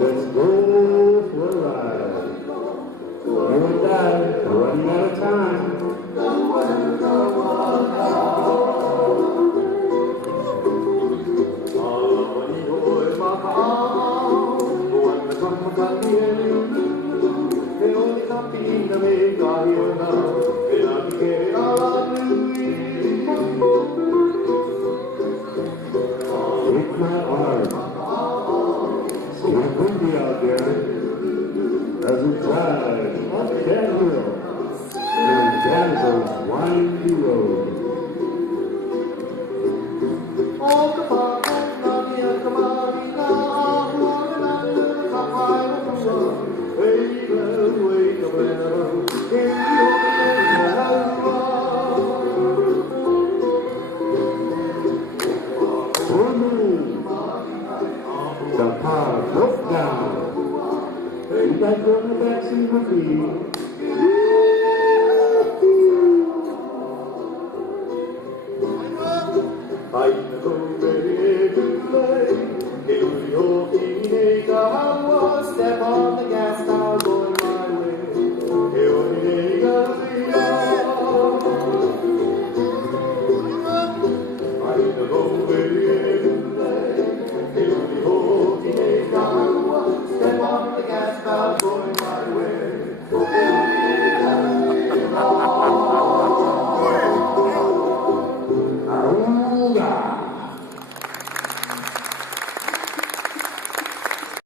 Let's go for a ride. You and I are running out of time. Take my arm. It's windy out there as we drive up that hill and down those windy roads. For me, the car broke down. You got to go in the backseat with me.